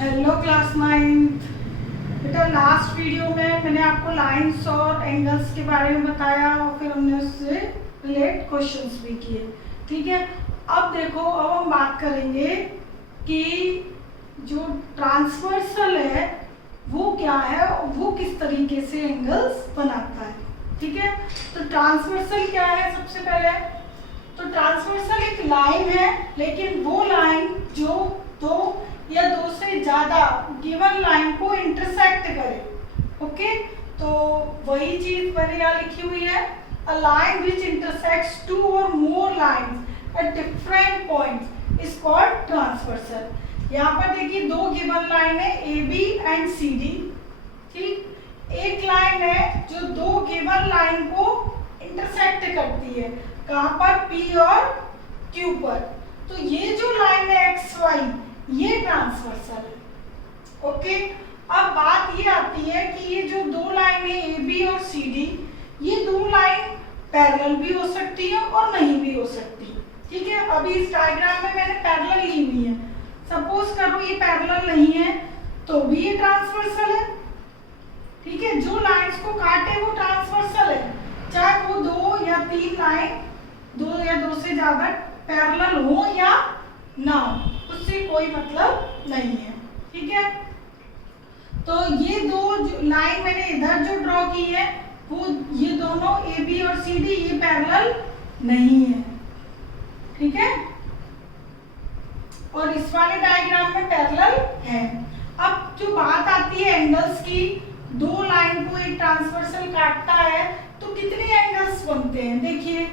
Hello class 9th। बेटा last video में मैंने आपको लाइंस और एंगल्स के बारे में बताया और फिर हमने उससे रिलेट क्वेश्चंस भी किए। ठीक है, अब देखो, अब हम बात करेंगे कि जो ट्रांसवर्सल है वो क्या है और वो किस तरीके से एंगल्स बनाता है। ठीक है, तो ट्रांसवर्सल क्या है सबसे पहले। तो ट्रांसवर्सल एक लाइन है, लेकिन वो लाइन जो दो या दो से ज्यादा गिवन लाइन को इंटरसेक्ट करे। ओके, तो वही चीज मैंने यहाँ लिखी हुई है, a line which intersects two और more lines at different points is called transversal. यहाँ पर देखिए दो गिवन लाइन है A B and C D. ठीक, एक लाइन है जो दो गिवन लाइन को इंटरसेक्ट करती है, कहाँ पर, पी और क्यू पर। तो ये जो लाइन है एक्स वाई, ये ट्रांसवर्सल है। ओके, अब बात ये आती है कि ये जो दो लाइन है ए बी और सी डी, ये दो लाइन पैरेलल भी हो सकती है और नहीं भी हो सकती। ठीक है, अभी इस डायग्राम में मैंने पैरेलल ली हुई है। सपोज करो ये पैरेलल नहीं है तो भी ये ट्रांसवर्सल है। ठीक है, जो लाइंस को काटे वो ट्रांसवर्सल है, चाहे वो दो या तीन लाइन, दो या दो से ज्यादा पैरेलल हो या ना हो, उससे कोई मतलब नहीं है। ठीक है, तो ये दो लाइन मैंने इधर जो ड्रॉ की है वो ये दोनों ए बी और सी डी ये पैरेलल नहीं है। ठीक है, और इस वाले डायग्राम में पैरेलल है। अब जो बात आती है एंगल्स की, दो लाइन को एक ट्रांसवर्सल काटता है तो कितने एंगल्स बनते हैं। देखिए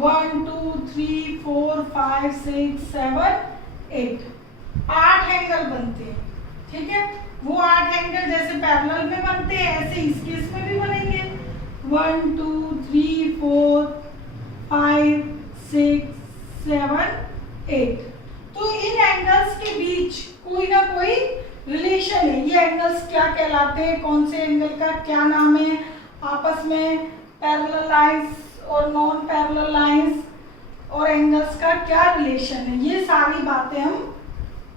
1 2 3 4 5 6 7 8, 8 एंगल बनते हैं। ठीक है, वो 8 एंगल जैसे पैरेलल में बनते हैं ऐसे इस केस में भी बनेंगे। 1 2 3 4 5 6 7 8। तो इन एंगल्स के बीच कोई ना कोई रिलेशन है। ये एंगल्स क्या कहलाते हैं, कौन से एंगल का क्या नाम है, आपस में पैरेलल लाइंस और नॉन पैरेलल लाइंस और एंगल्स का क्या रिलेशन है, ये सारी बातें हम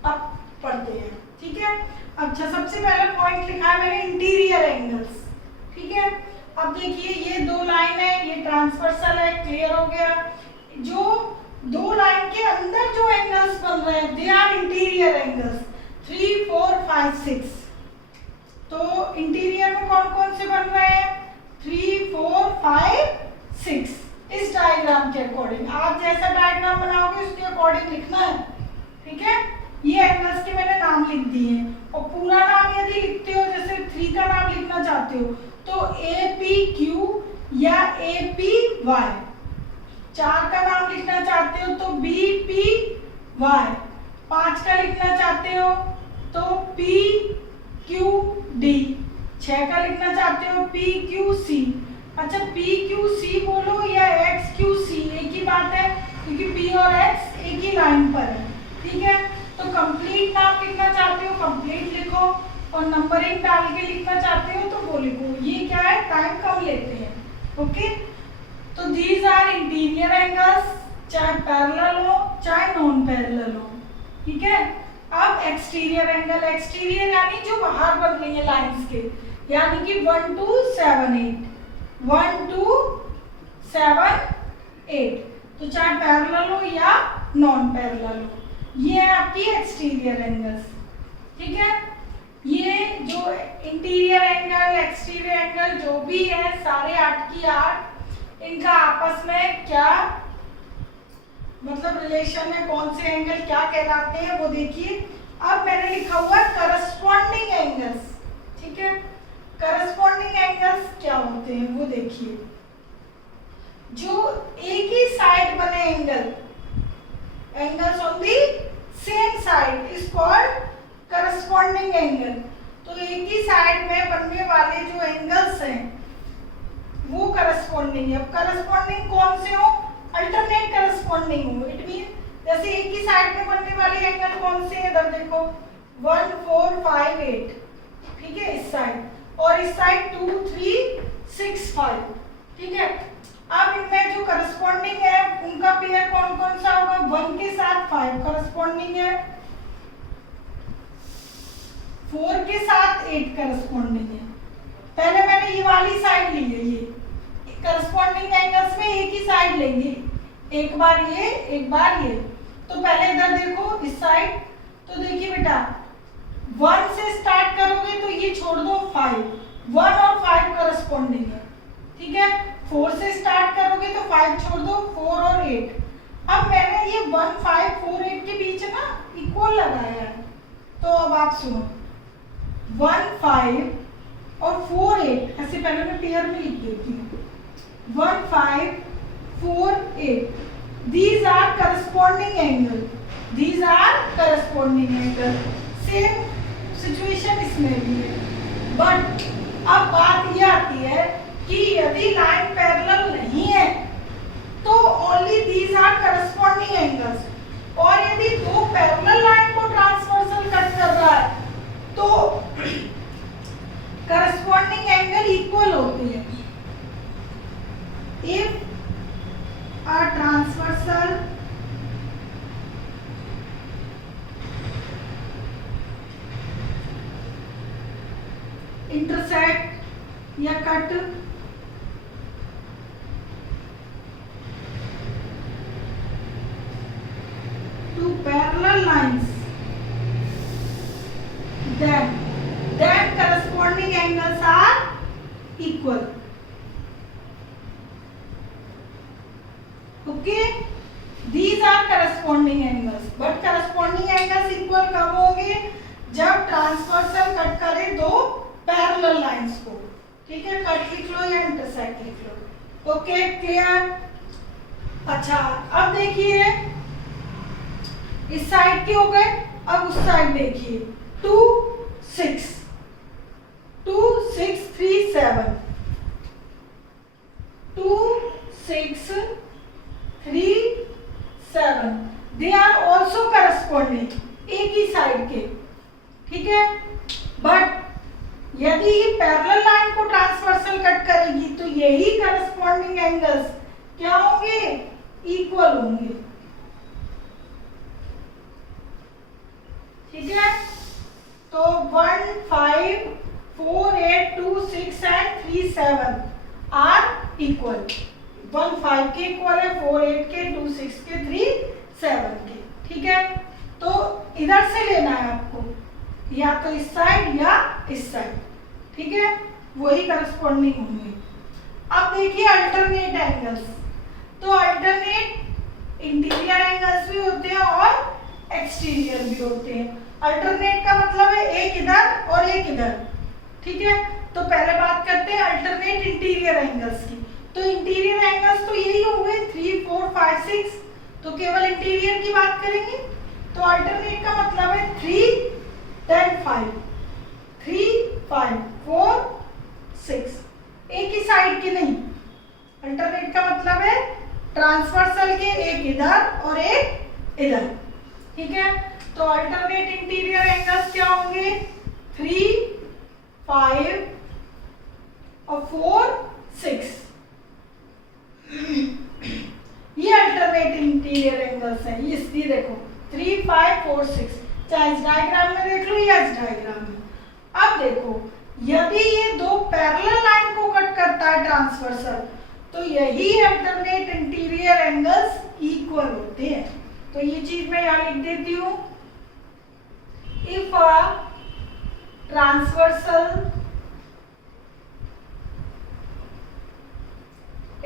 अब पढ़ते हैं। ठीक है, अच्छा सबसे पहला पॉइंट लिखा है मैंने इंटीरियर एंगल्स। ठीक है, अब देखिए ये दो लाइन है, ये ट्रांसवर्सल है, क्लियर हो गया। जो दो लाइन के अंदर जो एंगल्स बन रहे हैं दे आर इंटीरियर एंगल्स, 3 4 5 6। तो इंटीरियर में कौन कौन से बन रहे हैं, 3 4 5 6। इस डायग्राम के अकॉर्डिंग, आप जैसा डायग्राम बनाओगे उसके अकॉर्डिंग लिखना है। ठीक है, ये एंगल्स के मैंने नाम लिख दिए हैं, और पूरा नाम यदि लिखते हो, जैसे 3 का नाम लिखना चाहते हो तो ए पी क्यू या ए पी वाई, 4 का नाम लिखना चाहते हो तो बी पी वाई, 5 का लिखना चाहते हो तो पी क्यू डी, 6 का लिखना चाहते हो पी क्यू सी। अच्छा, पी क्यू सी बोलो या एक्स क्यू सी, एक ही बात है, क्योंकि पी और एक्स एक ही लाइन पर है। ठीक है, तो कंप्लीट नाम लिखना चाहते हो कंप्लीट लिखो, और नंबरिंग डाल के लिखना चाहते हो तो वो लिखो। ये क्या है, टाइम कम लेते हैं। ओके, तो दीज आर इंटीरियर एंगल्स, चाहे पैरेलल हो चाहे नॉन पैरेलल हो। ठीक है, अब एक्सटीरियर एंगल, एक्सटीरियर यानी जो बाहर बन रही है लाइंस के, यानी कि 1 2 7 8, 1 2 7 8, तो चाहे पैरेलल हो या नॉन पैरेलल हो, ये है आपकी एक्सटीरियर एंगल्स। ठीक है, ये जो इंटीरियर एंगल एक्सटीरियर एंगल जो भी है सारे 8 की 8, इनका आपस में क्या मतलब रिलेशन है, कौन से एंगल क्या कहलाते हैं वो देखिए। अब मैंने लिखा हुआ है करस्पॉन्डिंग एंगल्स। ठीक है, करस्पॉन्डिंग एंगल्स क्या होते हैं वो देखिए। जो एक ही साइड बने angle, angles on the same side is called corresponding angle. तो एक ही साइड में बनने वाले जो एंगल्स हैं वो करस्पॉन्डिंग है। अब करस्पॉन्डिंग कौन से हो, अल्टरनेट करस्पॉन्डिंग हो। इट मीन जैसे एक ही साइड में बनने वाले एंगल कौन से हैं, इधर देखो 1 4 5 8। ठीक है, इस साइड, और इस साइड 2 3 6 5। ठीक है, अब इनमें जो करस्पॉन्डिंग है उनका पेयर कौन कौन सा होगा, 1 के साथ 5 करस्पॉन्डिंग है, 4 के साथ 8 करस्पॉन्डिंग है। पहले मैंने ये वाली साइड ली है, ये करस्पॉन्डिंग एंगल्स में एक ही साइड लेंगे, एक बार ये एक बार ये। तो पहले इधर देखो इस साइड, तो देखिए बेटा 1 से स्टार्ट करोगे तो ये छोड़ दो 5, 1 और 5 करस्पॉन्डिंग है, ठीक है। 4 से स्टार्ट करोगे तो 5 छोड़ दो, 4 और 8। अब मैंने ये 1 5 4 8 के बीच ना इक्वल लगाया है, तो अब आप सुनो 1 5 और 4 8, ऐसे पहले मैं पेयर में लिख देती हूँ। 1 5 4 8, these are corresponding angle, these are corresponding angle। Same situation इसमें भी है, बट अब बात ये आती है कि यदि लाइन पैरेलल नहीं है तो only these are corresponding angles, और यदि दो पैरेलल लाइन को ट्रांसवर्सल कट कर रहा है तो corresponding angle इक्वल होती है। If a transversal intersect या cut two parallel lines, then corresponding angles are equal। Okay, these are corresponding angles, but corresponding angles equal कब होंगे? जब ट्रांसवर्सल कट करे दो पैरेलल लाइंस को, ठीक है। कट लिख लो या इंटरसेक्ट लिख लो। Okay, clear. अच्छा, अब देखिए इस साइड के हो गए, अब उस साइड देखिए 2 6 2 6 3 7 2 6 3 7, दे आर ऑल्सो करस्पॉन्डिंग, एक ही साइड के, ठीक है। बट यदि पैरेलल लाइन को ट्रांसवर्सल कट करेगी तो यही करस्पॉन्डिंग एंगल्स क्या होंगे? इक्वल होंगे, ठीक है। तो 1 5 4 8 2 6 एंड 3 7 आर इक्वल। 1 5 के इक्वल है, 4 8 के, 2 6 के, 3 7 के, ठीक है। तो इधर से लेना है आपको, या तो इस साइड या इस साइड, ठीक है, वही करस्पॉन्डिंग होंगे। अब देखिए अल्टरनेट एंगल्स, तो अल्टरनेट इंटीरियर एंगल्स भी होते हैं और एक्सटीरियर भी होते हैं। अल्टरनेट का मतलब है एक इधर और एक इधर, ठीक है। तो पहले बात करते हैं अल्टरनेट इंटीरियर एंगल्स की। तो इंटीरियर एंगल्स तो यही हो गए 3 4 5 6, तो केवल इंटीरियर की बात करेंगे। तो अल्टरनेट का मतलब है 3 10 5 3 5 4 6, एक ही साइड के नहीं। अल्टरनेट का मतलब है ट्रांसवर्सल के, एक इधर और एक इधर, ठीक है। तो अल्टरनेट इंटीरियर एंगल्स क्या होंगे? 3 5 और 4 6, ये अल्टरनेट इंटीरियर एंगल्स हैं। इसकी देखो 3 5 4 6, चाहे इस डायग्राम में देख लो या इस डायग्राम में। अब देखो यदि ये दो पैरेलल लाइन को कट करता है ट्रांसवर्सल, तो यही अल्टरनेट इंटीरियर एंगल्स इक्वल होते हैं। तो ये चीज मैं यहाँ लिख देती हूँ। If a transversal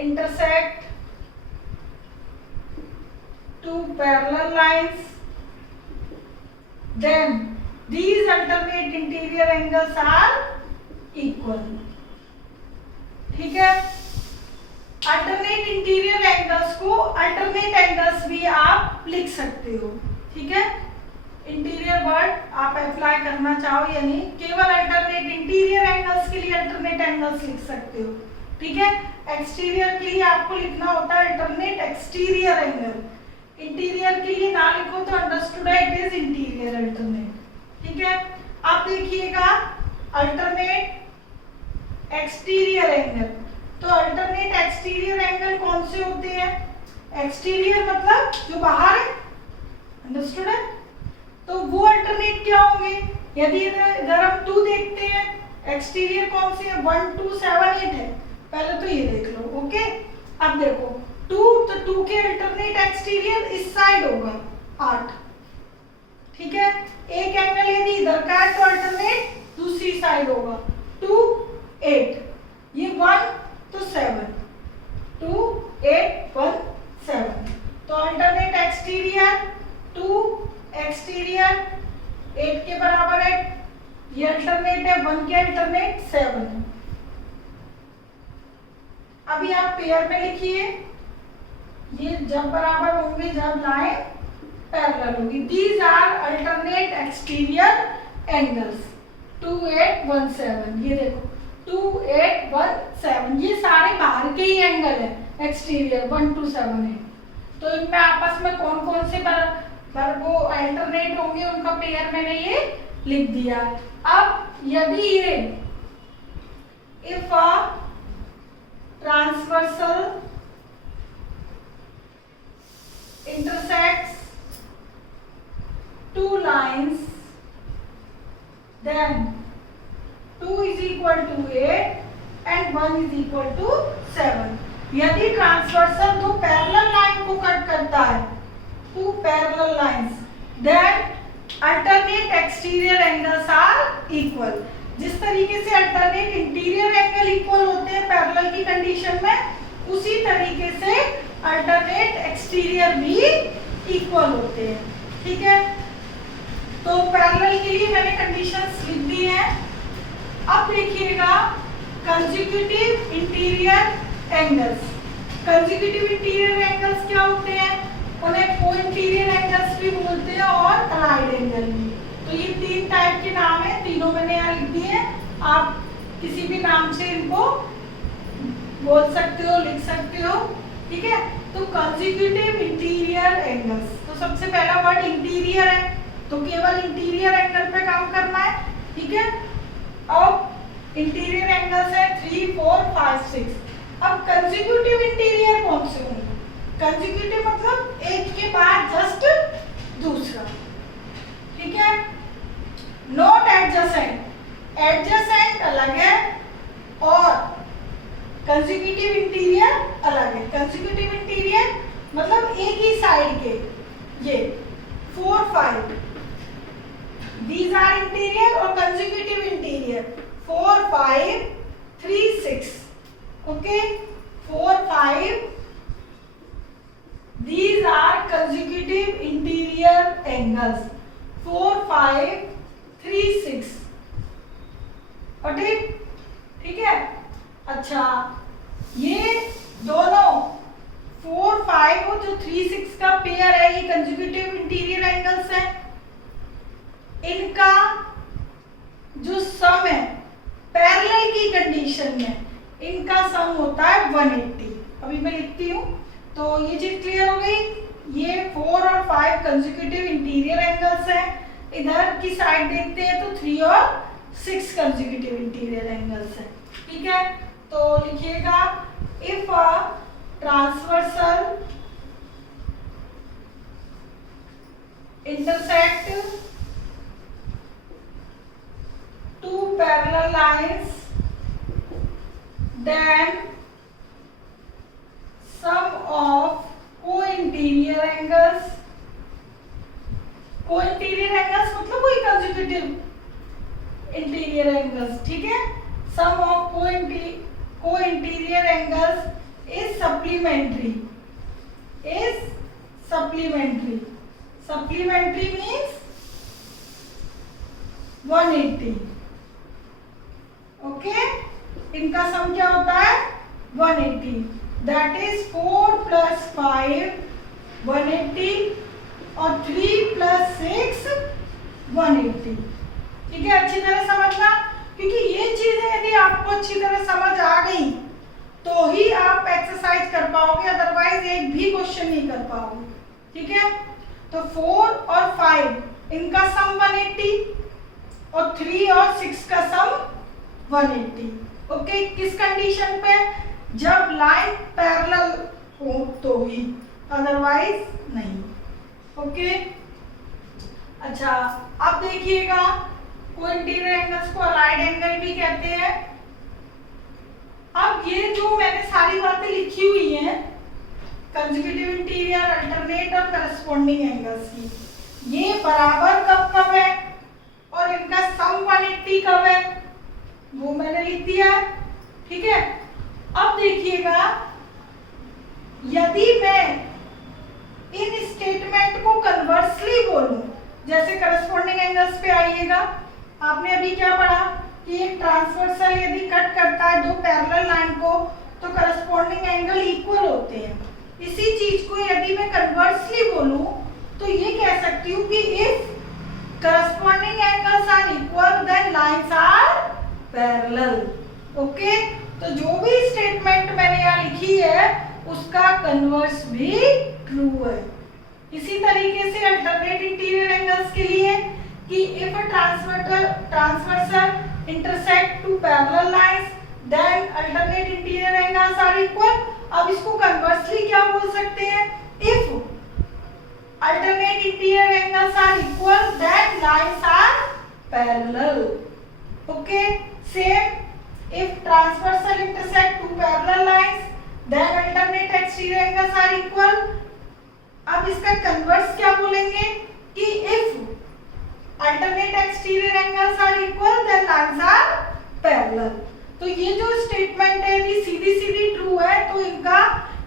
intersect two parallel lines, then these alternate interior angles are equal, ठीक है। अल्टरनेट इंटीरियर एंगल्स को अल्टरनेट एंगल्स भी आप लिख सकते हो, ठीक है। इंटीरियर वर्ड आप अप्लाई करना चाहो या नहीं, केवल अल्टरनेट इंटीरियर एंगल्स के लिए अल्टरनेट एंगल्स लिख सकते हो, ठीक है। एक्सटीरियर के लिए आपको लिखना होता है अल्टरनेट एक्सटीरियर एंगल। इंटीरियर के लिए ना लिखो तो अंडरस्टूड है इट इज इंटीरियर अल्टरनेट, ठीक है। आप देखिएगा अल्टरनेट एक्सटीरियर एंगल, तो अल्टरनेट एक्सटीरियर एंगल कौन से होते हैं? एक्सटीरियर मतलब जो बाहर है, अंडरस्टूड है। तो वो अल्टरनेट क्या होंगे? यदि इधर हम 2 देखते हैं, एक्सटीरियर कौन सी है, 1 2 7 8 है, पहले तो ये देख लो। ओके, अब देखो 2, तो 2 के अल्टरनेट एक्सटीरियर इस साइड होगा 8, ठीक है। एक एंगल यदि इधर का है तो अल्टरनेट दूसरी साइड होगा, 2 8, ये 1 तो 7, 2 8 1 7, तो अल्टरनेट एक्सटीरियर 2 एक्सटीरियर 8 के बराबर है, ये अल्टरनेट है, 1 के अल्टरनेट 7 है। अभी आप पेयर में लिखिए, ये जब बराबर होंगे जब लाइन पैरेलल होगी। These are alternate exterior angles 2 8 1 7, ये देखो 2 8 1 7, ये सारे बाहर के ही एंगल है एक्सटीरियर 1 2 7 8। तो इनमें आपस में कौन कौन से वो अल्टरनेट होंगे उनका पेयर मैंने ये लिख दिया। अब यदि ये if a transversal intersects two lines, then 2 is equal to 8 and 1 is equal to 7। यदि ट्रांसवर्सल दो पैरेलल लाइन को कट करता है, two parallel lines, then alternate exterior angles are equal। जिस तरीके से अल्टरनेट इंटीरियर एंगल इक्वल होते हैं पैरेलल की कंडीशन में, उसी तरीके से अल्टरनेट एक्सटीरियर भी इक्वल होते हैं, ठीक है। तो पैरेलल के लिए मैंने कंडीशंस लिख दी हैं। अब देखिएगा consecutive interior angles. Consecutive interior angles क्या होते हैं, उन्हें को इंटीरियर एंगल्स भी बोलते हैं और अलाइड एंगल भी। तो ये 3 टाइप के नाम है, तीनों मैंने यहाँ लिख दिए हैं, आप किसी भी नाम से इनको बोल सकते हो, लिख सकते हो, ठीक है। तो कंसेक्यूटिव इंटीरियर एंगल्स, तो सबसे पहला वर्ड इंटीरियर है, तो केवल इंटीरियर एंगल पे काम करना है, ठीक है। अब इंटीरियर एंगल्स है 3 4 5 6। अब कंसेक्यूटिव इंटीरियर कौन से होंगे, कंसेक्यूटिव मतलब एक के बाद जस्ट दूसरा, ठीक है। नॉट एडजेसेंट, एडजेसेंट अलग है और कंसेक्यूटिव इंटीरियर अलग है। कंसेक्यूटिव इंटीरियर मतलब एक ही साइड के, ये 4 5, दीज आर इंटीरियर, और consecutive interior 4 5 3 6, okay 4 5, these are consecutive interior angles 4 5 3 6, और ठीक है। अच्छा, ये दोनों 4 5 और जो 3 6 का पेयर है, ये कंसेक्यूटिव इंटीरियर एंगल्स है। इनका जो सम है पैरेलल की कंडीशन में, इनका सम होता है 180। अभी मैं लिखती हूँ, तो ये चीज क्लियर हो गई। ये 4 और 5 कंसेक्यूटिव इंटीरियर एंगल्स हैं। इधर की साइड देखते हैं तो 3 और 6 कंसेक्यूटिव इंटीरियर एंगल्स हैं, ठीक है। तो लिखिएगा if a transversal intersect two parallel lines, then sum of co-interior angles, co-interior angles मतलब कोई consecutive interior angles, ठीक है। sum of co-interior angles is supplementary, supplementary means 180, okay. इनका सम क्या होता है 180, दैट इज 4 + 5 180 और 3 + 6 180, ठीक है। अच्छी तरह समझना, क्योंकि ये चीजें यदि आपको अच्छी तरह समझ आ गई तो ही आप एक्सरसाइज कर पाओगे, अदरवाइज एक भी क्वेश्चन नहीं कर पाओगे, ठीक है। तो 4 और 5 इनका सम 180 और 3 और 6 का सम 180, ओके। किस कंडीशन पे, जब लाइन पैरेलल हो तो ही, अदरवाइज नहीं, ओके। अच्छा, अब देखिएगा को इंटीरियर एंगल्स को अलाइड एंगल भी कहते हैं। अब ये जो मैंने सारी बातें लिखी हुई हैं कंसेक्यूटिव इंटीरियर, अल्टरनेट और करस्पॉन्डिंग एंगल्स की, ये बराबर कब कब है और इनका सम 180 कब है वो मैंने लिख दिया है। ठीक है, अब देखिएगा यदि मैं इन स्टेटमेंट को कन्वर्सली बोलूं, जैसे करस्पॉन्डिंग एंगल्स पे आइएगा, आपने अभी क्या पढ़ा कि एक ट्रांसवर्सल यदि कट करता है दो पैरेलल लाइन को तो करस्पॉन्डिंग एंगल इक्वल होते हैं। इसी चीज को यदि मैं कन्वर्सली बोलूं तो ये कह सकती हूँ कि if corresponding angles are equal then lines are parallel. Okay, तो जो भी स्टेटमेंट मैंने यहाँ लिखी है उसका कन्वर्स भी ट्रू है। इसी तरीके से अल्टरनेट इंटीरियर एंगल्स के लिए कि if a transversal intersect two parallel lines then alternate interior angles are equal. अब इसको कन्वर्सली क्या बोल सकते हैं, if alternate interior angles are equal then lines are parallel. Okay, same if transversal intersect two parallel lines then alternate exterior angles are equal. अब इसका converse क्या बोलेंगे कि if alternate exterior angles are equal then lines are parallel. तो ये जो statement है ये सीधी सीधी ट्रू है, तो इनका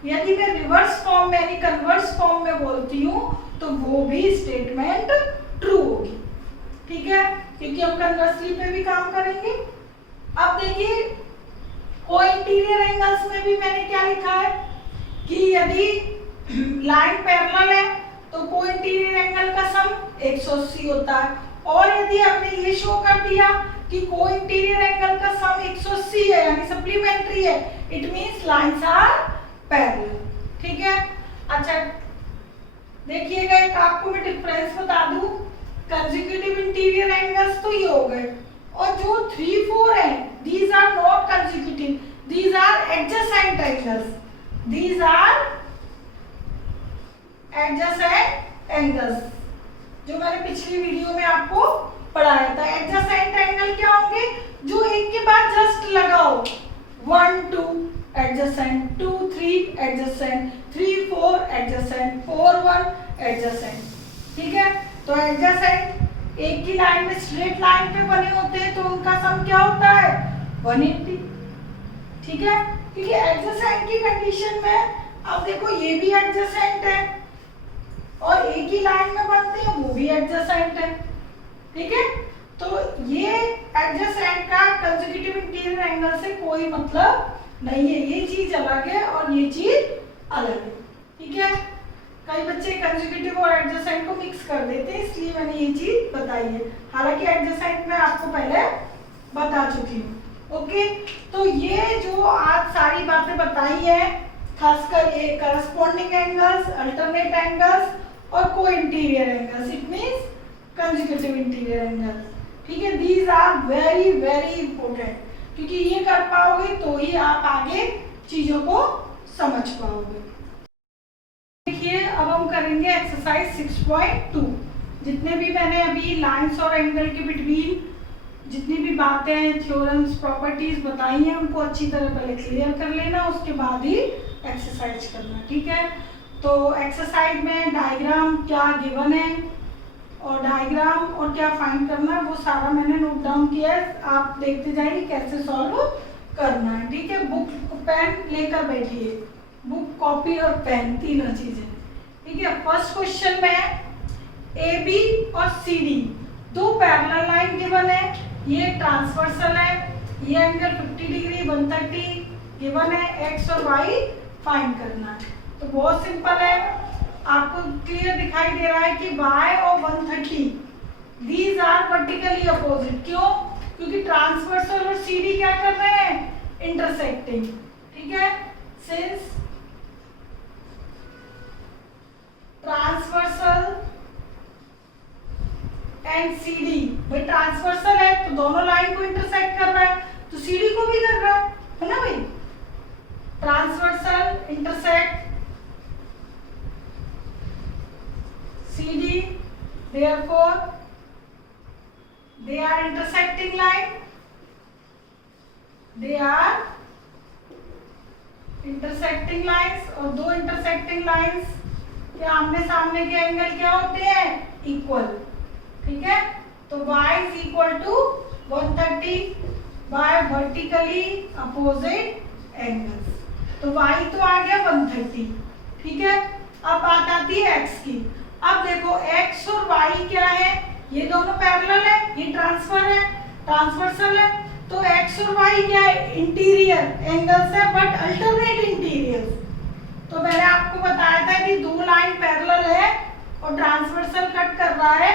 यदि मैं रिवर्स फॉर्म में यानी कन्वर्स फॉर्म में बोलती हूँ तो वो भी स्टेटमेंट ट्रू होगी। ठीक है, क्योंकि हम कन्वर्सली पे भी काम करेंगे। अब देखिए कोइंटीरियर एंगल्स में भी मैंने क्या लिखा है कि यदि लाइन पैरेलल है तो कोइंटीरियर एंगल का सम 180 होता है, और यदि हमने ये शो कर दिया कि कोइंटीरियर एंगल का सम 180 है यानी सप्लीमेंट्री है, it means lines are parallel. ठीक है, अच्छा देखिएगा एक आपको मैं डिफरेंस बता दूं, कंसेक्यूटिव इंटीरियर एंगल्स तो ये हो गए, और जो 3, 4 है these are not consecutive, these are adjacent angles, these are adjacent angles जो मैंने पिछली वीडियो में आपको पढ़ाया था। एडजेसेंट एंगल क्या होंगे, जो एक के बाद जस्ट लगाओ, 1, 2 एडजेसेंट, 2, 3 एडजेसेंट, 3, 4 एडजेसेंट, 4, 1 एडजेसेंट। ठीक है, तो एडजेसेंट एक की लाइन में स्ट्रेट लाइन पे बने होते हैं तो उनका सम क्या होता है 180। ठीक है, क्योंकि एडजेसेंट की कंडीशन में अब देखो ये भी एडजेसेंट है और एक ही लाइन में बनते हैं वो भी एडजेसेंट है। ठीक है, तो ये एडजेसेंट का कंसेक्यूटिव इंटीरियर एंगल से कोई मतलब नहीं है, ये चीज अलग है और ये चीज अलग है। ठीक है, कई बच्चे कंसेक्यूटिव और एडजेसेंट को मिक्स कर देते हैं, इसलिए मैंने ये चीज बताई है, हालांकि एडजेसेंट मैं आपको पहले बता चुकी हूँ। ओके, तो ये जो आज सारी बातें बताई है, खासकर ये करस्पॉन्डिंग एंगल्स, अल्टरनेट एंगल्स और को interior angles, it means consecutive interior angles. ठीक है, these are very very important, क्योंकि ये कर पाओगे तो ही आप आगे चीजों को समझ पाओगे। देखिए अब हम करेंगे एक्सरसाइज 6.2। जितने भी मैंने अभी लाइंस और एंगल के बिटवीन जितनी भी बातें, थ्योरम्स, प्रॉपर्टीज बताई हैं उनको अच्छी तरह पहले क्लियर कर लेना, उसके बाद ही एक्सरसाइज करना। ठीक है, तो एक्सरसाइज में डायग्राम क्या गिवन है और डायग्राम और क्या फाइंड करना है वो सारा मैंने नोट डाउन किया है, आप देखते जाइए कैसे सॉल्व करना है। ठीक है, बुक पेन लेकर बैठिए, बुक कॉपी और पेन तीनों चीजें। ठीक है, फर्स्ट क्वेश्चन में ए बी और सी डी दो पैरेलल लाइन गिवन है, ये ट्रांसवर्सल है, ये एंगल 50 डिग्री 130 गिवन है, एक्स और वाई फाइंड करना है। तो बहुत सिंपल है, आपको क्लियर दिखाई दे रहा है कि y और 130 these are vertically opposite। क्यों? क्योंकि ट्रांसवर्सल और CD क्या कर रहे हैं, इंटरसेक्टिंग। ठीक है, सिंस ट्रांसवर्सल एंड CD, भाई ट्रांसवर्सल है तो दोनों लाइन को इंटरसेक्ट कर रहा है, तो CD को भी कर रहा है ना भाई। Transversal intersect CD, therefore they are intersecting line, they are intersecting lines, और दो इंटरसेक्टिंग लाइंस के आमने सामने के एंगल क्या होते हैं? इक्वल। ठीक है, तो y is equal to 130 by vertically opposite angles. तो y तो आ गया 130। ठीक है, अब बात आती है x की। अब देखो x और y क्या है? ये दोनों पैरेलल है, ये ट्रांसवर्सल है। तो x और y क्या है? इंटीरियर एंगल्स है, बट अल्टरनेट इंटीरियर। तो मैंने आपको बताया था कि दो लाइन पैरेलल है और ट्रांसवर्सल कट कर रहा है,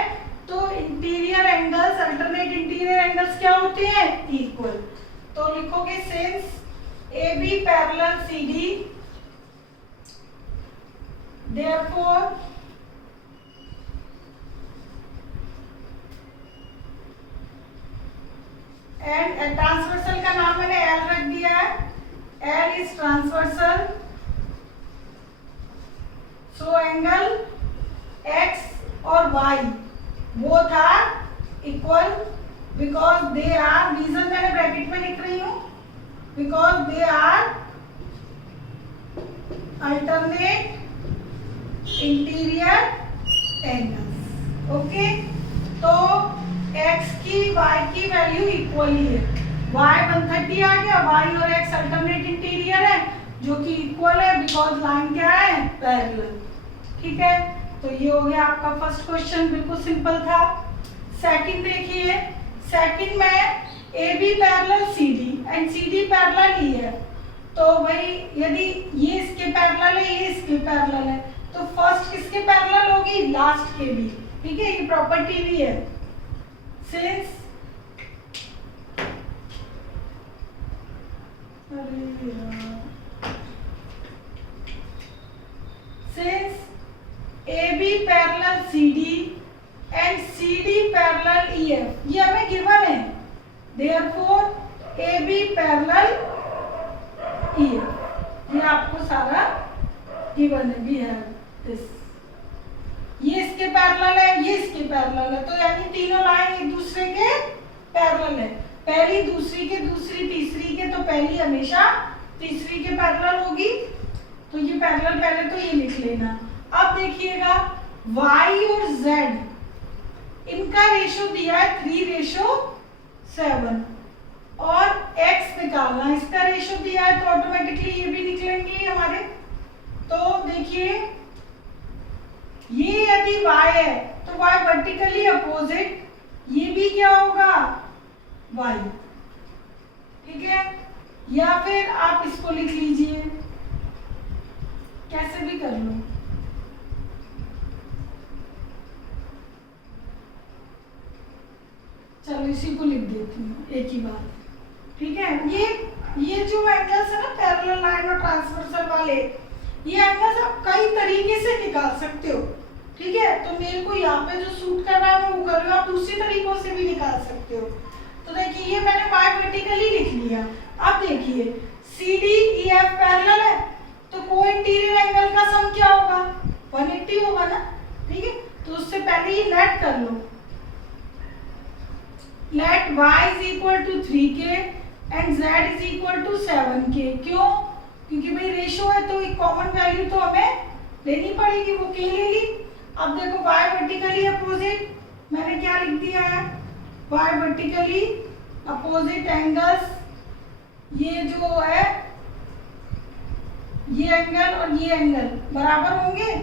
तो interior angles, alternate interior angles क्या होते हैं? इक्वल। तो लिखोगे since AB parallel CD, therefore and transversal का नाम मैंने L रख दिया है, L is transversal, so angle X और Y both are equal because they are, reason मैंने ब्रैकेट में लिख रही हूं, because they are alternate interior angles. Okay, तो x की y की वैल्यू इक्वल ही है, y 130 आ गया, y और x अल्टरनेट इंटीरियर है जो कि इक्वल है बिकॉज लाइन क्या है? पैरेलल। ठीक है, तो ये हो गया आपका फर्स्ट क्वेश्चन, बिल्कुल सिंपल था। सेकंड देखिए, सेकंड में AB parallel CD and CD parallel ही है, तो भाई यदि ये इसके पैरेलल है, ये इसके पैरेलल है, तो फर्स्ट किसके पैरेलल होगी? लास्ट के भी। ठीक है, ये प्रॉपर्टी भी है। Since since AB parallel CD and CD parallel EF, ये हमें गिवन है, देयरफॉर AB पैरेलल EF, ये आपको सारा गिवन है, वी हैव दिस। ये इसके पैरेलल है, ये इसके पैरेलल है, तो यानी तीनों लाइन एक दूसरे के पैरेलल है। पहली दूसरी के, दूसरी तीसरी के, तो पहली हमेशा तीसरी के पैरेलल होगी। तो ये पैरेलल पहले तो ये लिख लेना। अब देखिएगा y और z इनका रेशो दिया है 3:7 और x निकालना, इसका रेशो दिया है, तो ऑटोमेटिकली ये भी निकलेंगे हमारे। तो देखिए ये यदि y है तो y वर्टिकली अपोजिट, ये भी क्या होगा? y। ठीक है, या फिर आप इसको लिख लीजिए, कैसे भी कर लो। चलो इसी को लिख देती हूँ, एक ही बात। ठीक है, ये जो एंगल्स है ना पैरेलल लाइन और ट्रांसवर्सल वाले, ये एंगल्स आप कई तरीके से निकाल सकते हो। ठीक है, तो मेरे को यहाँ पे जो सूट कर रहा है मैं वो कर रही हूँ, आप दूसरी तरीकों से भी निकाल सकते हो। तो देखिए ये मैंने y वर्टिकली लिख लिया। अब देखिए CD EF पैरेलल है, तो को इंटीरियर एंगल का सम क्या होगा? 180 होगा ना। ठीक है, तो उससे पहले ये लेट कर लो, let y is equal to 3k and z is equal to 7k। क्यों? क्योंकि भाई रेशो है, तो एक कॉमन वैल्यू तो हमें लेनी पड़ेगी, वो k ले ली। अब देखो y वर्टिकली अपोजिट, मैंने क्या लिख दिया है? y वर्टिकली अपोजिट एंगल्स, ये जो है ये एंगल और ये एंगल बराबर होंगे,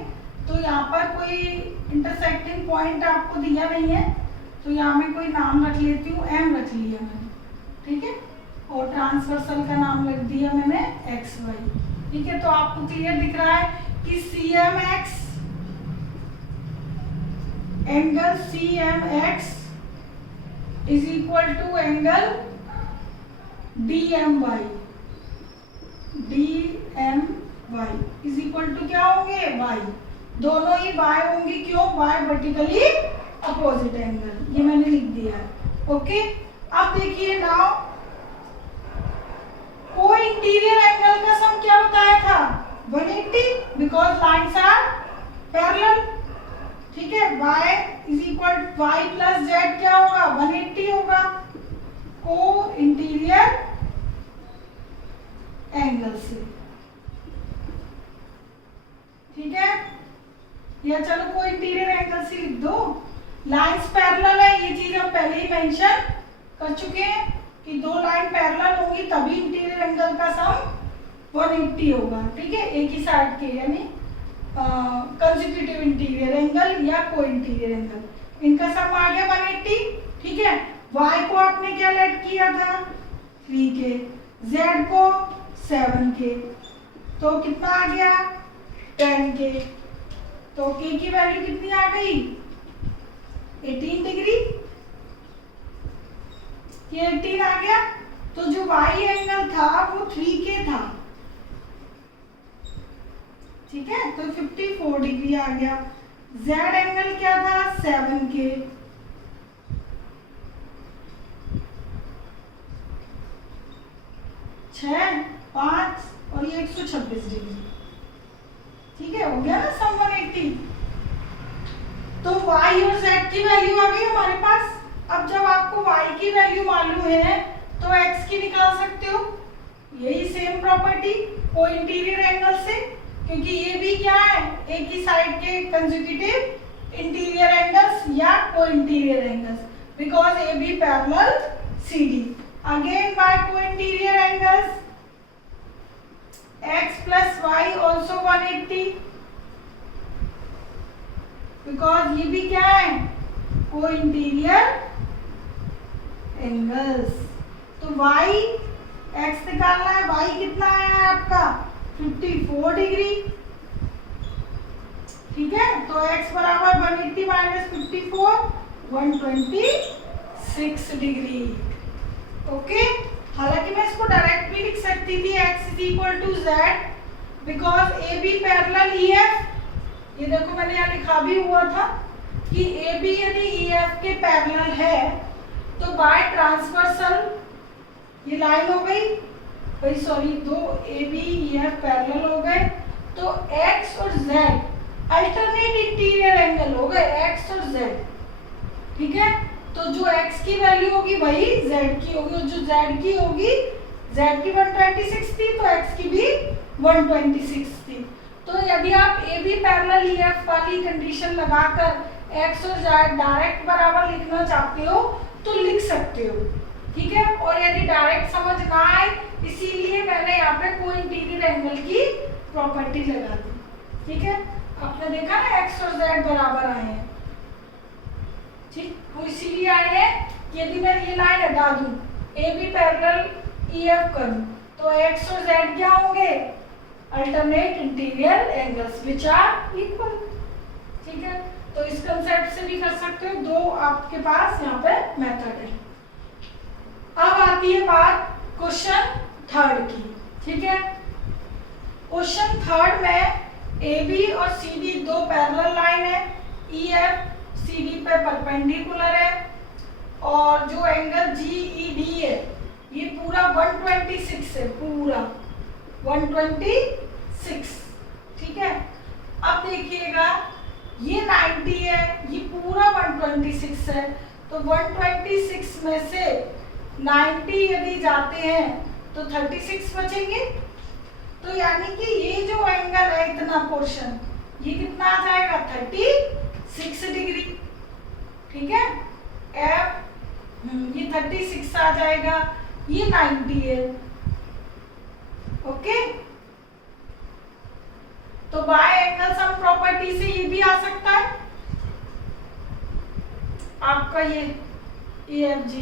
तो यहाँ पर कोई इंटरसेक्टिंग पॉइंट आपको दिया नहीं है, तो यहाँ मैं कोई नाम रख लेती हूँ, m रख लिया मैंने। ठीक है, और ट्रांसवर्सल का नाम रख दिया मैंने XY। ठीक है, तो आपको क्लियर दिख रहा है कि CMX angle CMX is equal to angle DMY is equal to क्या होंगे? y। दोनों ही y होंगे, क्यों? y वर्टिकली अपोजिट एंगल, ये मैंने लिख दिया है। ओके, अब देखिए नाउ को इंटीरियर एंगल का सम क्या बताया था? 180 बिकॉज लाइंस आर पैरेलल। ठीक है, y is equal y plus Z क्या होगा 180 होगा को इंटीरियर एंगल से, ठीक है, या चलो को इंटीरियर एंगल से लिख दो। लाइंस पैरेलल है, ये चीज हम पहले ही मेंशन कर चुके हैं कि दो लाइन पैरेलल होंगी तभी इंटीरियर एंगल का सम 180 होगा, ठीक है, एक ही साइड के, यानी कंसेक्यूटिव इंटीरियर एंगल या को इंटीरियर एंगल, इनका सम आ गया 180, ठीक है। y को आपने क्या लेट किया था 3k, z को 7k, तो कितना आ गया 10k, तो k की वैल्यू कितनी आ गई 18 डिग्री, ये 18 आ गया। तो जो y एंगल था वो 3k था, ठीक है, तो 54 डिग्री आ गया। z एंगल क्या था 7k, 6, 5 और ये 126 डिग्री, ठीक है, हो गया ना सम 180। तो y और z की वैल्यू आ गई हमारे पास। अब जब आपको y की वैल्यू मालूम है तो x की निकाल सकते हो, यही सेम प्रॉपर्टी को इंटीरियर एंगल से, क्योंकि ये भी क्या है एक ही साइड के कंसेक्यूटिव इंटीरियर एंगल्स या को interior angles, because A B parallel C D. Again by को interior angles x plus y also 180, because ये भी क्या है को इंटीरियर एंगल्स। तो y x निकालना है, y कितना आया है आपका 54 डिग्री, ठीक है, तो x बराबर 180 माइनस 54 126 डिग्री, ओके। हालांकि मैं इसको डायरेक्ट भी लिख सकती थी x is equal to z, because A B parallel E F, ये देखो मैंने यहाँ लिखा भी हुआ था कि ए बी यदि ई एफ के पैरेलल है तो बाय ट्रांसवर्सल, ये लाइन हो गई भाई, सॉरी, दो A B E F parallel हो गए, तो x और z अल्टरनेट इंटीरियर एंगल हो गए, x और z, ठीक है। तो जो x की वैल्यू होगी वही z की होगी, और जो z की होगी, z की 126 थी तो x की भी 126 थी। तो यदि आप A B parallel E F वाली कंडीशन लगाकर x और z डायरेक्ट बराबर लिखना चाहते हो तो लिख सकते हो, ठीक है। और यदि डायरेक्ट समझ ना आए इसीलिए मैंने यहाँ पे को इंटीरियर एंगल की प्रॉपर्टी लगा दी, ठीक है। आपने देखा ना x और z बराबर आए हैं, ठीक, वो इसीलिए आए हैं कि यदि मैं ये लाइन हटा दूं A B parallel E F करूं तो x और z क्या होंगे alternate interior angles which are equal, ठीक है। तो इस कंसेप्ट से भी कर सकते हो, दो आपके पास यहाँ पे मेथड है। अब आती है बात क्वेश्चन थर्ड की, ठीक है। क्वेश्चन थर्ड में ए बी और सी डी दो पैरेलल लाइन है, ई एफ सी डी पे परपेंडिकुलर है, और जो एंगल जी ई डी है ये पूरा 126 है, पूरा 126, ठीक है। अब देखिएगा ये 90 है, ये पूरा 126 है, तो 126 में से 90 यदि जाते हैं तो 36 बचेंगे, तो यानी कि ये जो एंगल है इतना पोर्शन ये कितना आ जाएगा 36 डिग्री, ठीक है। एफ ये 36 आ जाएगा, ये 90 है, ओके। तो बाय एंगल सम प्रॉपर्टी से ये भी आ सकता है आपका ये EFG,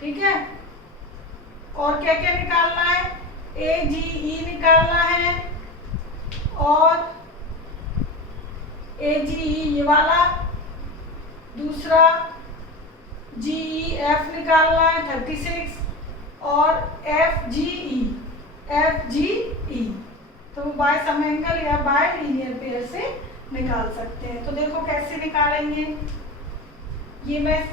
ठीक है। और क्या क्या निकालना है, AGE निकालना है, और AGE ये वाला, दूसरा GEF निकालना है 36, और FGE तो बाय सम एंगल या बाय लीनियर पेयर से निकाल सकते हैं। तो देखो कैसे निकालेंगे, ये मैं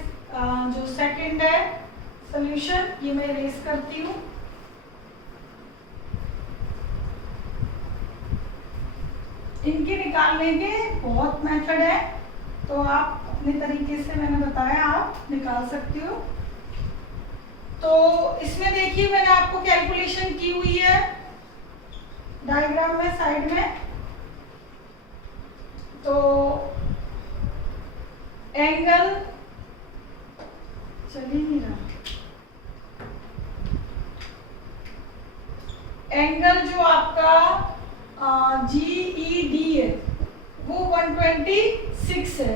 जो सेकंड है सॉल्यूशन ये मैं रेस करती हूँ। इनके निकालने के बहुत मेथड है, तो आप अपने तरीके से, मैंने बताया, आप निकाल सकते हो। तो इसमें देखिए मैंने आपको कैलकुलेशन की हुई है डायग्राम में साइड में। तो एंगल चल ही नहीं रहा, एंगल जो आपका GED है वो 126 है।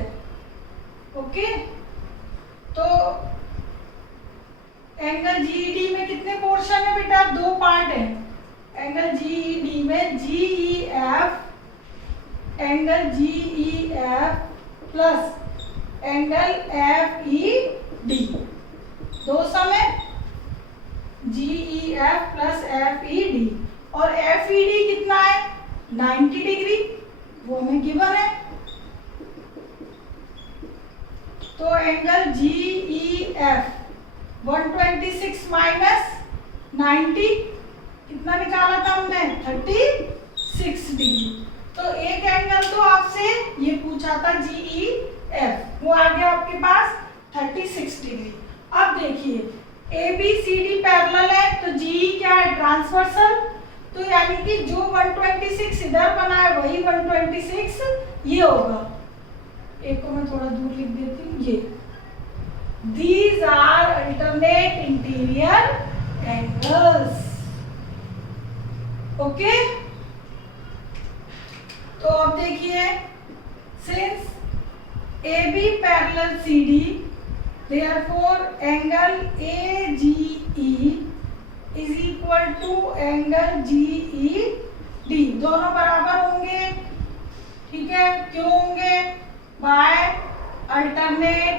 ओके, तो एंगल GED में कितने पोर्शन है बेटा? 2 पार्ट है एंगल GED में, angle GEF plus angle FED, दो सम है GEF प्लस FED। और FED कितना है? 90 डिग्री, वो हमें गिवन है। तो एंगल GEF 126 माइनस 90 कितना निकाला था हमने? 36 डिग्री। तो एक एंगल तो आपसे ये पूछा था GEF, वो आ गया आपके पास 36 डिग्री। अब देखिए ABCD पैरेलल है तो GE क्या है? ट्रांसवर्सल। तो यानी कि जो 126 इधर बना है वही 126 ये होगा। एक को मैं थोड़ा दूर लिख देती हूँ, ये These are alternate interior angles. Okay, तो अब देखिए since AB parallel CD, therefore angle AGE is equal to angle GED। दोनों बराबर होंगे, ठीक है? क्यों होंगे? By alternate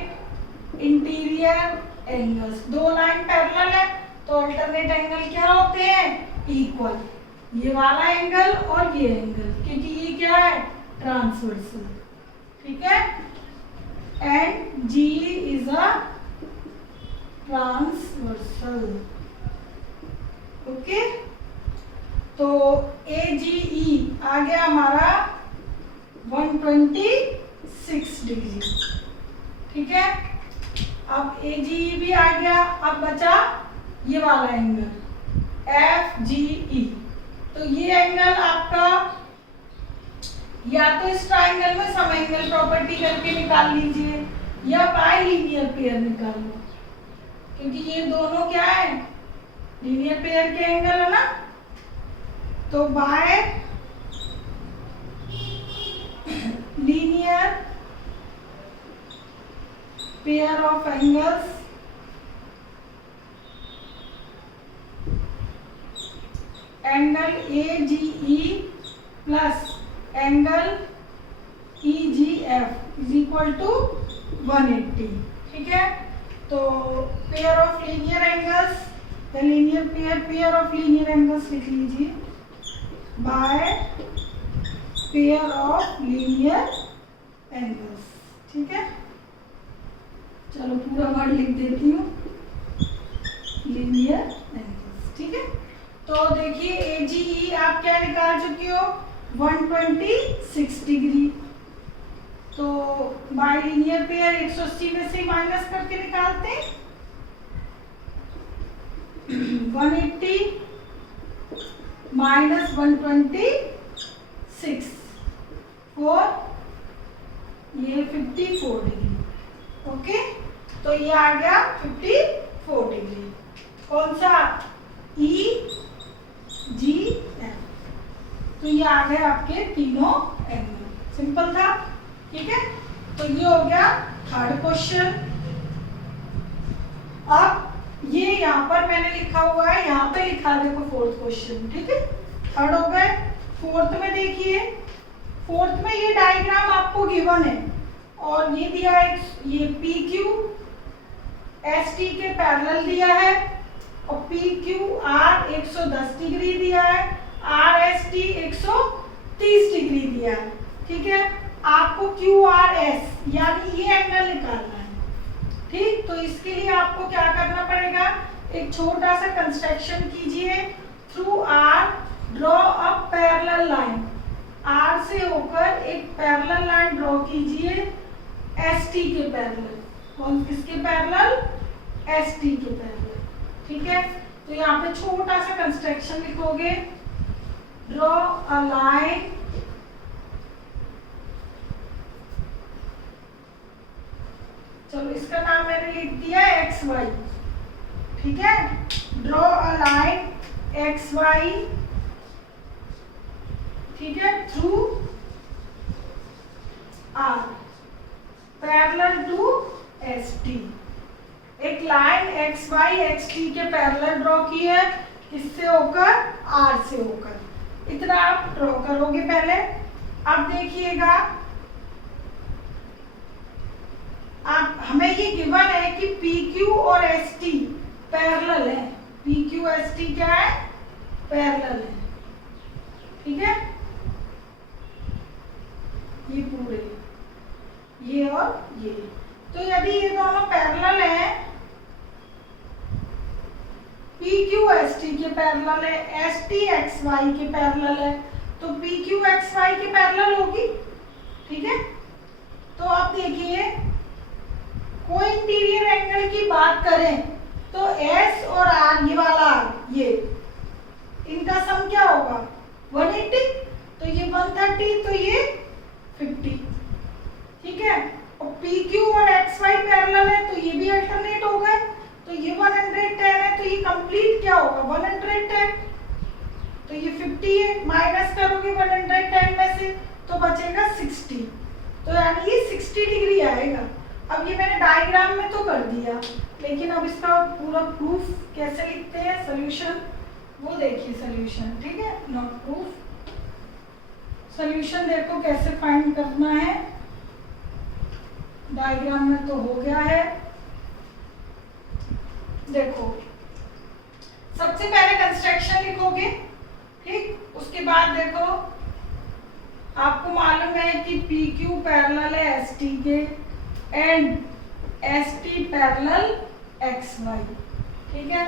interior angles. दो लाइन पैरेलल है तो अल्टरनेट एंगल क्या होते हैं? इक्वल। ये वाला एंगल और ये एंगल, क्योंकि ये क्या है? ट्रांसवर्सल, ठीक है? And GE is a transversal. Okay, तो AGE आ गया हमारा 126 डिग्री, ठीक है? अब AGE भी आ गया, अब बचा ये वाला एंगल FGE। तो ये एंगल आपका या तो इस ट्राइंगल में सम एंगल प्रॉपर्टी करके निकाल लीजिए या बाय लीनियर पेयर निकाल लो, क्योंकि ये दोनों क्या है? लीनियर पेयर के एंगल है ना। तो by linear pair of angles angle AGE plus angle EGF is equal to 180, ठीक है? तो pair of linear angles, the linear pair of linear angles लिख लीजिए by pair of linear angles, ठीक है? चलो पूरा वर्ड लिख देती हूँ, लीनियर एंगल्स, ठीक है? तो देखिए AGE आप क्या निकाल चुकी हो? 126 डिग्री। तो बाय लीनियर पेयर 180 में से माइनस करके निकालते हैं 180 माइनस 126 और ये 54 डिग्री। ओके, तो ये आ गया 54 डिग्री। कौन सा? EGF। तो ये आ गए आपके तीनों एंगल। सिंपल था, ठीक है? तो ये हो गया थर्ड क्वेश्चन। अब ये यहाँ पर मैंने लिखा हुआ है, यहाँ पे लिखा देखो फोर्थ क्वेश्चन, ठीक है? थर्ड हो गए। फोर्थ में देखिए, फोर्थ में ये डायग्राम आपको गिवन है और ये दिया है, ये PQ ST के पैरेलल दिया है और PQR 110 डिग्री दिया है, RST 130 डिग्री दिया है, ठीक है? आपको QRS यानी ये एंगल निकालना है, ठीक? तो इसके लिए आपको क्या करना पड़ेगा? एक छोटा सा कंस्ट्रक्शन कीजिए। Through R draw a parallel line, R से होकर एक पैरेलल लाइन ड्रॉ कीजिए एस टी के पैरेलल। कौन किसके पैरेलल? एस टी के पैरेलल। ठीक है, तो यहाँ पे छोटा सा कंस्ट्रक्शन लिखोगे, ड्रॉ अ लाइन चलो इसका नाम मैंने लिख दिया एक्स वाई। ठीक है, draw a line X Y, ठीक है, through R parallel to S T. एक line X Y X T के पैरेलल ड्रॉ की है, किससे होकर? आर से होकर। इतना आप ड्रॉ करोगे पहले। अब देखिएगा, आप हमें ये गिवन है कि पी क्यू और एस टी पैरेलल है। पी क्यू एस टी क्या है? पैरेलल है। ठीक है, ये पूरे, ये और ये। तो यदि ये दोनों पैरेलल है, पी क्यू एस टी के पैरेलल है, एस टी एक्स वाई के पैरेलल है, तो पी क्यू एक्स वाई के पैरेलल होगी। ठीक है, तो अब देखिए, कोई इंटीरियर एंगल की बात करें तो एस और आर, ये वाला ये इनका सम क्या होगा? 180। तो ये 130, तो ये 50। ठीक है, और पी क्यू और एक्स वाई पैरेलल है, तो ये भी अल्टरनेट हो गए। तो ये 110 है, तो ये कंप्लीट क्या होगा? 110। तो ये 50 है, माइनस करोगे 110 में से तो बचेगा 60। तो यानी ये 60 डिग्री आएगा। अब ये मैंने डायग्राम में तो कर दिया, लेकिन अब इसका पूरा प्रूफ कैसे लिखते हैं, सॉल्यूशन, वो देखिए सॉल्यूशन। ठीक है, नॉट प्रूफ, सॉल्यूशन देखो कैसे फाइंड करना है। डायग्राम में तो हो गया है। देखो, सबसे पहले कंस्ट्रक्शन लिखोगे, ठीक, उसके बाद देखो, आपको मालूम है कि पी क्यू पैरेलल है एस टी के and S T parallel X Y. ठीक है,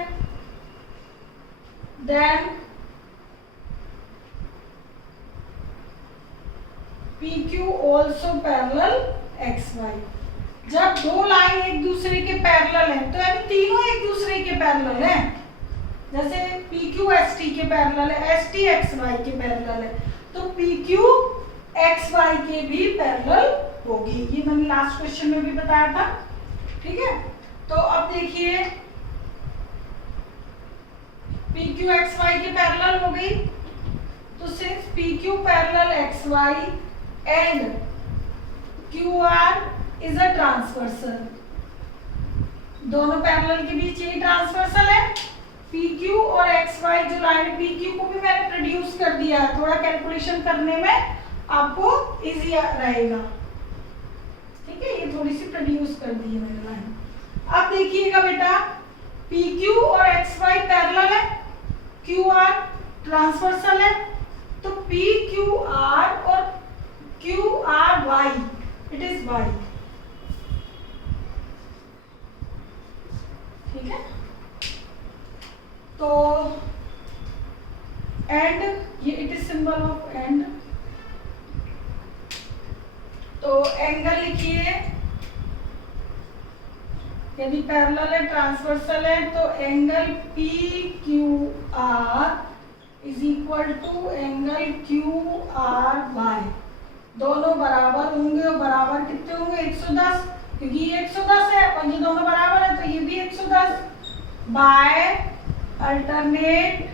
then P Q also parallel X Y. जब दो लाइन एक दूसरे के पैरेलल हैं, तो यानी तीनों एक दूसरे के पैरेलल हैं। जैसे पी क्यू एस टी के पैरेलल है, एस टी एक्स वाई के पैरेलल है, तो पी क्यू एक्स वाई के भी पैरेलल होगी। ये मैंने लास्ट क्वेश्चन में भी बताया था। ठीक है, तो अब देखिए, पी क्यू एक्स वाई के पैरेलल हो गई, तो since P Q parallel X Y and Q R is a transversal, दोनों पैरेलल के बीच ये ट्रांसवर्सल है। पी क्यू और एक्स वाई जो लाइन, पी क्यू को भी मैंने प्रोड्यूस कर दिया है, थोड़ा कैलकुलेशन करने में आपको इजी रहेगा। ठीक है, ये थोड़ी सी प्रोड्यूस कर दी है मैंने लाइन। अब देखिएगा बेटा, पी क्यू और एक्स वाई पैरेलल है, क्यू आर ट्रांसवर्सल है, तो पी क्यू आर और Q R Y, it is Y. ठीक है, तो एंड, ये it is symbol of and. तो एंगल लिखिए, यदि पैरेलल है ट्रांसवर्सल है, तो angle P Q R is equal to angle Q R Y. दोनों बराबर होंगे, और बराबर कितने होंगे? 110, क्योंकि ये 110 है और ये दोनों बराबर है, तो ये भी 110 बाय अल्टरनेट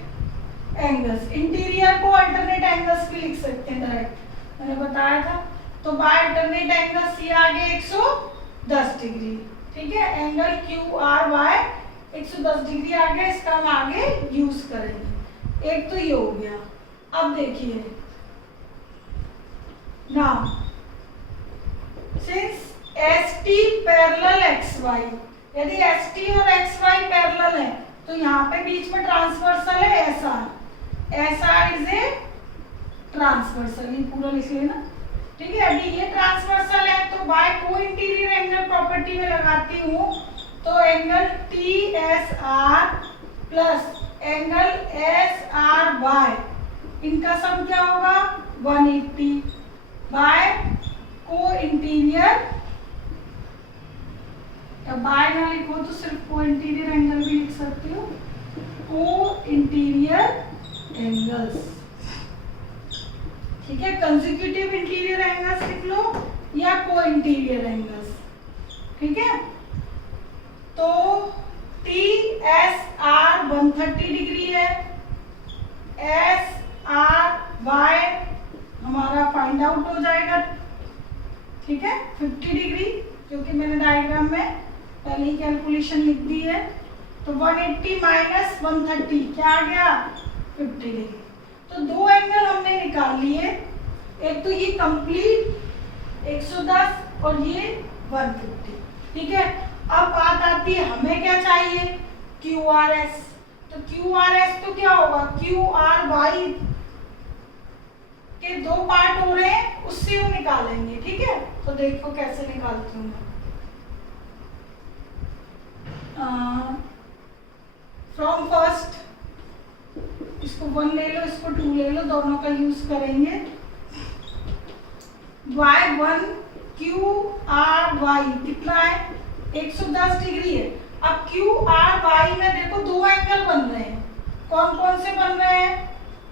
एंगल्स। इंटीरियर को अल्टरनेट एंगल्स भी लिख सकते हैं डायरेक्ट, मैंने बताया था। तो बाय अल्टरनेट एंगल्स ये आगे 110 डिग्री। ठीक है, angle Q R Y 110 degree आ गया, इसका हम आगे यूज करेंगे। एक तो ये हो गया। अब देखिए, now since S T parallel X Y, यदि एस टी और एक्स वाई पैरेलल है, तो यहाँ पे बीच में ट्रांसवर्सल है S R. S R is a transversal, ये पूरा लिख लेना। ठीक है, अभी ये ट्रांसवर्सल है, तो बाय को इंटीरियर एंगल प्रॉपर्टी में लगाती हूँ, तो angle T S R plus angle S R Y, इनका सम क्या होगा? 180 बाय को इंटीरियर या बाय ना लिखो तो सिर्फ को इंटीरियर एंगल भी लिख सकते हो, को इंटीरियर एंगल्स, ठीक है। कंसेक्यूटिव इंटीरियर एंगल्स लिख लो या को इंटीरियर एंगल्स, ठीक है। तो टी एस आर 130 डिग्री है, एस आर वाई हमारा फाइंड आउट हो जाएगा, ठीक है, 50 डिग्री, क्योंकि मैंने डायग्राम में पहले ही कैलकुलेशन लिख दी है। तो 180 माइनस 130 क्या आ गया, 50 डिग्री। तो दो एंगल हमने निकाल लिए, एक तो ये कंप्लीट 110 और ये 150, ठीक है। अब बात आती है हमें क्या चाहिए, क्यू आर एस। तो क्यू आर एस तो क्या होगा, क्यू आर वाई के दो पार्ट हो रहे हैं, उससे वो निकालेंगे, ठीक है। तो देखो कैसे निकालती हूँ मैं। फ्रॉम फर्स्ट, इसको 1 ले लो, इसको 2 ले लो, दोनों का यूज करेंगे। y1 क्यू आर वाई कितना है, 110 डिग्री है। अब क्यू आर वाई में देखो दो एंगल बन रहे हैं, कौन कौन से बन रहे हैं,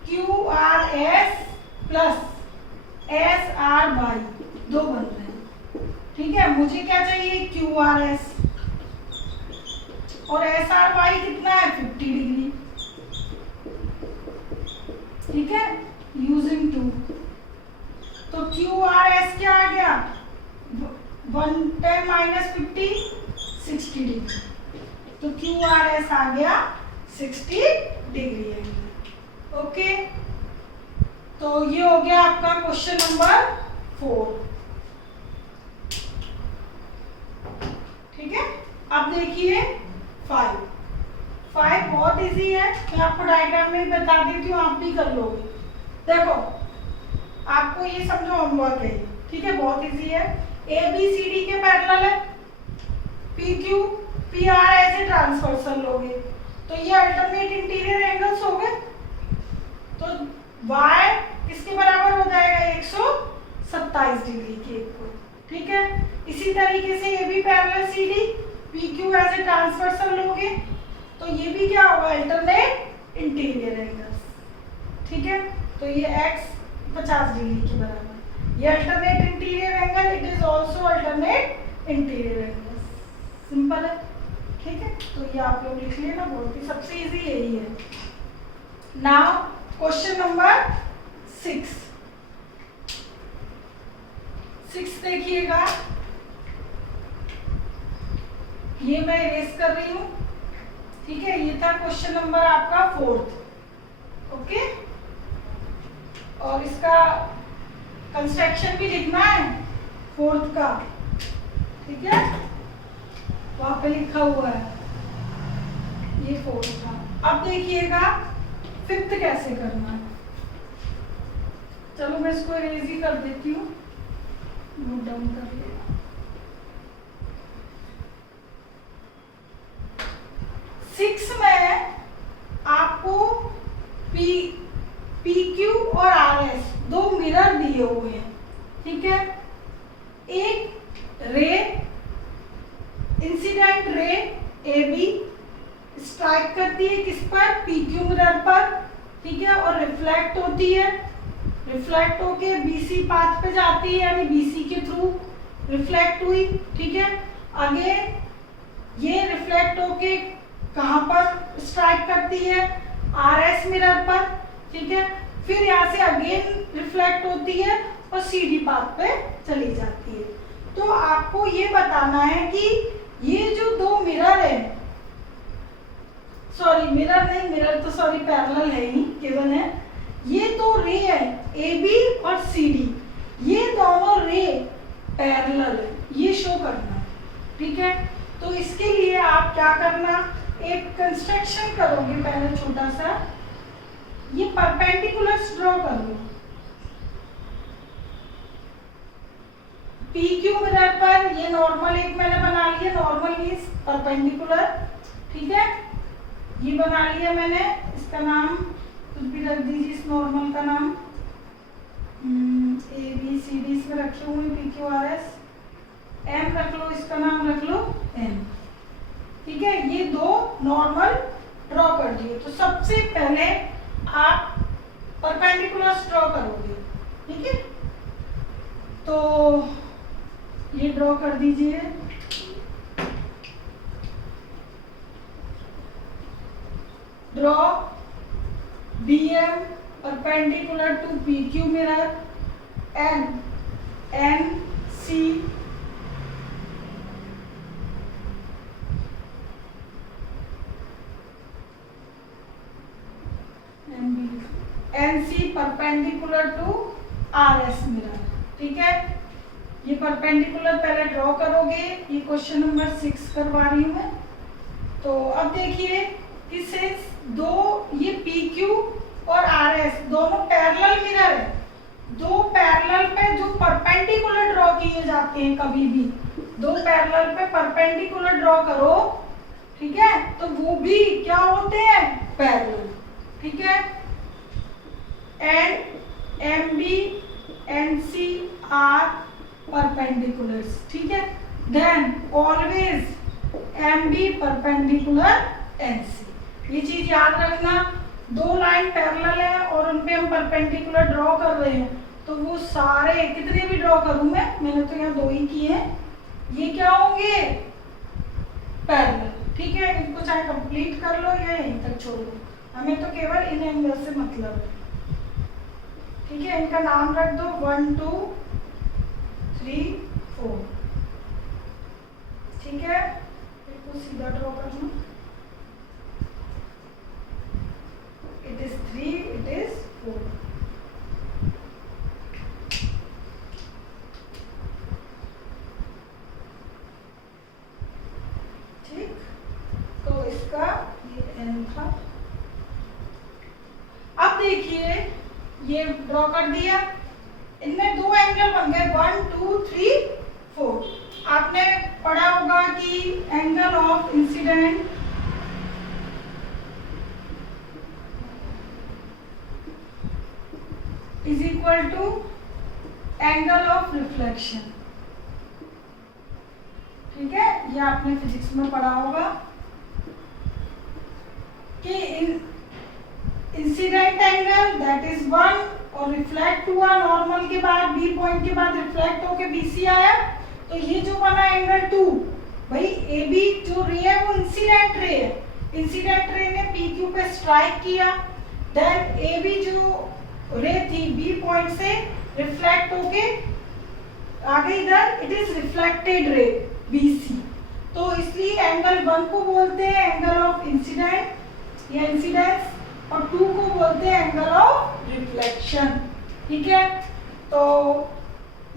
Q R S plus S R Y, दो बन रहे हैं, ठीक है। मुझे क्या चाहिए, क्यू आर एस, और एस आर वाई कितना है, 50 डिग्री, ठीक है, यूजिंग 2। तो क्यू आर एस क्या आ गया, 110 माइनस 50 60 डिग्री, तो क्यू आर एस आ गया 60 डिग्री एंगल, ओके। तो ये हो गया आपका क्वेश्चन नंबर 4, ठीक है। अब देखिए 5 बहुत इजी है, मैं आपको डायग्राम में बता देती हूँ, आप भी कर लोगे। देखो आपको ये समझो होमवर्क है, ठीक है, बहुत इजी है। ए बी सी डी के पैरेलल है, पी क्यू पी आर ऐसे ट्रांसवर्सल लोगे, तो ये अल्टरनेट इंटीरियर एंगल्स हो गए। तो y किसके बराबर हो जाएगा, 127 डिग्री के इक्वल, ठीक है। इसी तरीके से ये भी parallel C D, P Q ऐसे ट्रांसवर्सल लोगे, तो ये भी क्या होगा, अल्टरनेट इंटीरियर एंगल्स, ठीक है। तो ये x 50 डिग्री के बराबर, ये alternate interior angle, it is also alternate interior angle, simple है, ठीक है। तो ये आप लोग लिख लेना, बहुत ही सबसे इजी यही है। नाउ क्वेश्चन नंबर 6 देखिएगा, ये मैं इरेज कर रही हूँ, ठीक है। ये था क्वेश्चन नंबर आपका 4, ओके। और इसका कंस्ट्रक्शन भी लिखना है 4 का, ठीक है, वहां पे लिखा हुआ है, ये 4 था। अब देखिएगा 5th कैसे करना है, चलो मैं इसको इरेज ही कर देती हूँ, नोट डाउन कर लिया। 6 में आपको पी क्यू और आर एस दो मिरर दिए हुए हैं, ठीक है। एक रे, incident ray A B strike करती है किस पर, पी क्यू मिरर पर, ठीक है, और रिफ्लेक्ट होती है, रिफ्लेक्ट होके बीसी पाथ पे जाती है, यानी बीसी के थ्रू रिफ्लेक्ट हुई, ठीक है। आगे ये रिफ्लेक्ट होके कहाँ पर स्ट्राइक करती है, आर एस मिरर पर, ठीक है। फिर यहाँ से अगेन रिफ्लेक्ट होती है और सीडी पाथ पे चली जाती है। तो आपको ये बताना है कि ये जो दो मिरर है, सॉरी मिरर नहीं, मिरर तो सॉरी पैरेलल है ही, केवल है, ये दो रे है ए बी और सी डी, ये दोनों रे पैरेलल है, ये शो करना है, ठीक है। तो इसके लिए आप क्या करना, एक कंस्ट्रक्शन करोगे पहले छोटा सा, ये परपेंडिकुलर्स ड्रॉ कर लो, पी क्यू मिरर पर ये नॉर्मल एक मैंने बना लिया, नॉर्मल मींस परपेंडिकुलर, ठीक है, ये बना लिया मैंने, इसका नाम कुछ भी रख दीजिए, इस नॉर्मल का नाम ए बी सी डी इसमें रखे हुए P Q R S, M रख लो, इसका नाम रख लो एन। ठीक है, ये दो नॉर्मल ड्रॉ कर दिए। तो सबसे पहले आप परपेंडिकुलर्स ड्रॉ करोगे। ठीक है, तो ये ड्रॉ कर दीजिए। Draw BM perpendicular to PQ mirror and NC perpendicular to RS mirror. ठीक है, ये परपेंडिकुलर पहले ड्रॉ करोगे। ये क्वेश्चन नंबर 6 करवा रही हूँ मैं। तो अब देखिए कि सिंस दो ये PQ और RS दोनों पैरेलल मिरर है, दो पैरेलल पे जो परपेंडिकुलर ड्रॉ किए जाते हैं, कभी भी दो पैरेलल पे परपेंडिकुलर ड्रॉ करो, ठीक है, तो वो भी क्या होते हैं, पैरेलल। ठीक है, and MB NC are perpendiculars. ठीक है, then always MB perpendicular NC। ये चीज याद रखना, दो लाइन पैरेलल है और उनपे हम परपेंडिकुलर ड्रॉ कर रहे हैं, तो वो सारे कितने भी ड्रॉ करूं मैंने तो यहाँ दो ही किए हैं, ये क्या होंगे, पैरेलल। ठीक है, इनको चाहे कंप्लीट कर लो या यहीं तक छोड़ दो, हमें तो केवल इन एंगल से मतलब है। ठीक है, इनका नाम रख दो 1 2 3 4। ठीक है, इसको सीधा ड्रॉ करना। It is 3, it is 4। ठीक, तो इसका ये n था। अब देखिए ये ड्रॉ कर दिया, इनमें दो एंगल बन गए 1 2 3 4। आपने पढ़ा होगा कि angle of incident is equal to angle of reflection. ठीक है, ये आपने फिजिक्स में पढ़ा होगा कि इंसिडेंट एंगल दैट इज 1 और रिफ्लेक्ट हुआ नॉर्मल के बाद, बी पॉइंट के बाद रिफ्लेक्ट होके BC आया, तो ये जो बना एंगल 2, भाई AB जो रे है वो इंसिडेंट रे है, इंसिडेंट रे ने PQ पे स्ट्राइक किया, देन AB जो रे थी बी पॉइंट से रिफ्लेक्ट होके आगे इधर, it is reflected ray BC। तो इसलिए एंगल 1 को बोलते हैं एंगल ऑफ इंसिडेंट या इंसिडेंस, और 2 को बोलते हैं एंगल ऑफ रिफ्लेक्शन। ठीक है, तो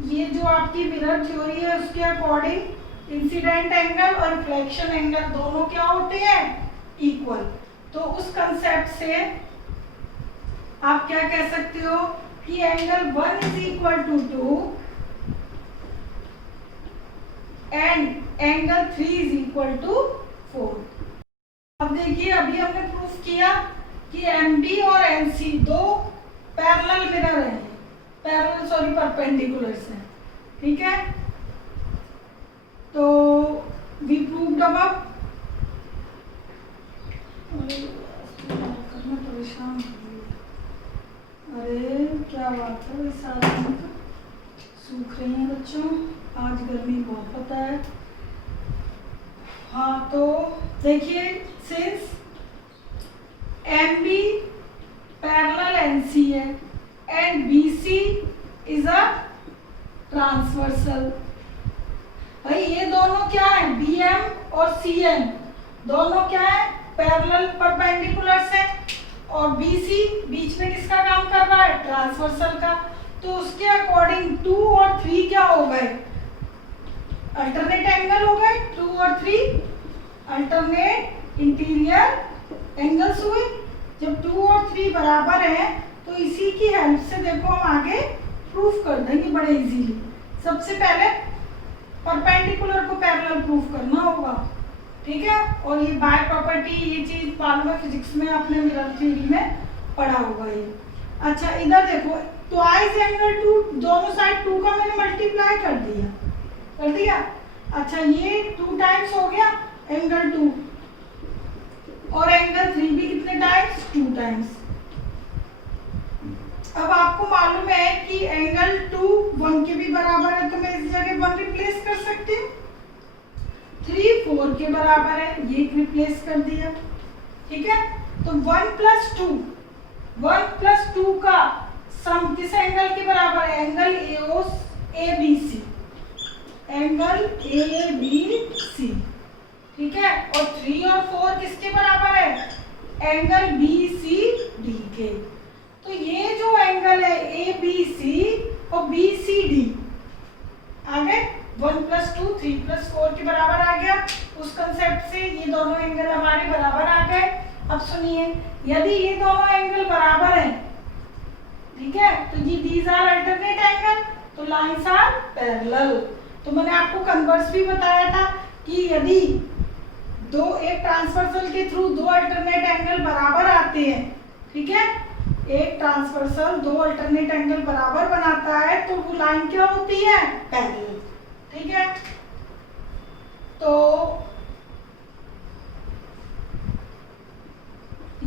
ये जो आपकी मिरर थ्योरी है उसके अकॉर्डिंग इंसिडेंट एंगल और रिफ्लेक्शन एंगल दोनों क्या होते हैं, इक्वल। तो उस कंसेप्ट से आप क्या कह सकते हो कि angle 1 is equal to 2 and angle 3 is equal to 4। अब देखिए, अभी हमने प्रूफ किया कि MB और NC दो पैरेलल मिरर हैं, पैरेलल सॉरी परपेंडिकुलर्स हैं। ठीक है, तो वी प्रूव्ड अबव। करना परेशान, अरे क्या बात है, इस आदमी का सूख रही हैं बच्चों, आज गर्मी बहुत पता है। हाँ, तो देखिए सिंस MB पैरेलल NC है and BC is a transversal, भाई ये दोनों क्या है, BM और CN दोनों क्या है, पैरेलल परपेंडिकुलर्स है, और BC बीच में किसका काम कर रहा है, ट्रांसवर्सल का। तो उसके अकॉर्डिंग 2 और 3 क्या हो गए, अल्टरनेट एंगल हो गए। 2 और 3 अल्टरनेट इंटीरियर एंगल्स हुए। जब 2 और 3 बराबर हैं तो इसी की हेल्प से देखो हम आगे प्रूफ कर देंगे बड़े इजीली। सबसे पहले परपेंडिकुलर को पैरेलल प्रूफ करना होगा, ठीक है, और ये बाय प्रॉपर्टी, ये चीज बाद में फिजिक्स में आपने मिरर थ्योरी में पढ़ा होगा ये। अच्छा, इधर देखो, ट्वाइस एंगल 2, दोनों साइड 2 का मैंने मल्टीप्लाई कर दिया, अच्छा ये 2 टाइम्स हो गया एंगल 2, और एंगल 3 भी कितने टाइम्स, 2 टाइम्स। अब आपको मालूम है कि एंगल 2 1 के भी बराबर है, तो मैं इस जगह 1 रिप्लेस कर सकती हूँ। 3 4 के बराबर है, ये रिप्लेस कर दिया, ठीक है। तो 1 + 2, 1 + 2 का सम किस एंगल के बराबर है, एंगल ABC, एंगल ABC, ठीक है। और 3 और 4 किसके बराबर है, एंगल BCD के। तो ये जो एंगल है ABC और BCD आ गए, 1 + 2 3 + 4 के बराबर आ गया। उस कंसेप्ट से ये दोनों एंगल हमारे बराबर आ गए। अब सुनिए, यदि ये दोनों एंगल बराबर हैं, ठीक है, तो ये दीज आर अल्टरनेट एंगल, तो लाइंस आर पैरेलल। तो मैंने आपको कन्वर्स भी बताया था कि यदि एक ट्रांसवर्सल के थ्रू 2 अल्टरनेट एंगल बराबर आते हैं, ठीक है, एक ट्रांसवर्सल 2 अल्टरनेट एंगल बराबर बनाता है, तो वो लाइन क्या होती है, पैरेलल, ठीक है। तो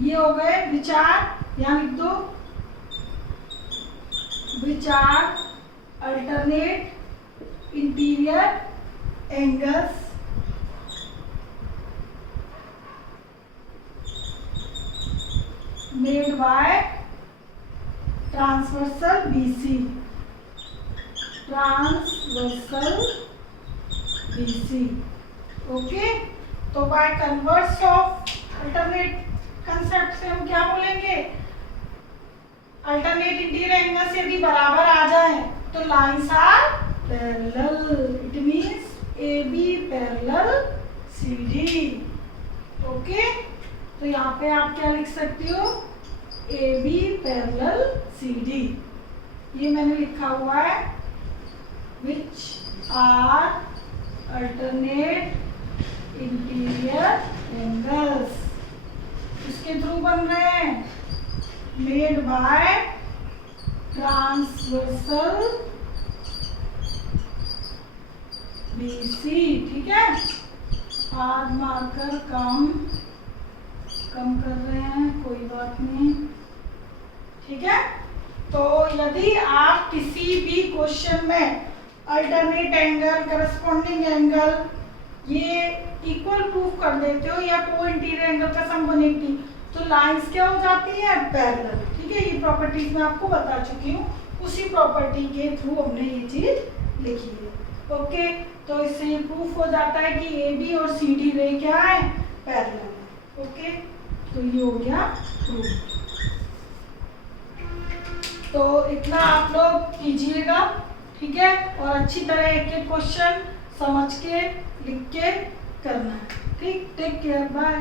ये हो गए विचार, यहाँ लिख दो, विचार alternate interior angles made by transversal BC, transversal BC, okay. तो by converse of alternate concept से हम क्या बोलेंगे, अल्टरनेट इंटीरियर एंगल्स यदि बराबर आ जाए तो lines are parallel, it means AB parallel CD, okay. तो यहाँ पे आप क्या लिख सकते हो, AB पैरेलल CD, ये मैंने लिखा हुआ है, which are alternate interior angles, इसके थ्रू बन रहे हैं, मेड बाय ट्रांसवर्सल BC, ठीक है। आज मार्कर कम कर रहे हैं, कोई बात नहीं, ठीक है। तो यदि आप किसी भी क्वेश्चन में अल्टरनेट एंगल, करस्पॉन्डिंग एंगल ये इक्वल प्रूफ कर देते हो या को इंटीरियर एंगल का सम 180, तो लाइंस क्या हो जाती है, पैरेलल, ठीक है। ये प्रॉपर्टीज मैं आपको बता चुकी हूँ, उसी प्रॉपर्टी के थ्रू हमने ये चीज लिखी है, ओके। तो इससे ये प्रूफ हो जाता है कि AB और CD रे क्या है, पैरेलल, ओके। तो ये हो गया प्रूफ। तो इतना आप लोग कीजिएगा, ठीक है, और अच्छी तरह एक एक क्वेश्चन समझ के लिख के करना है, ठीक। Take care, bye.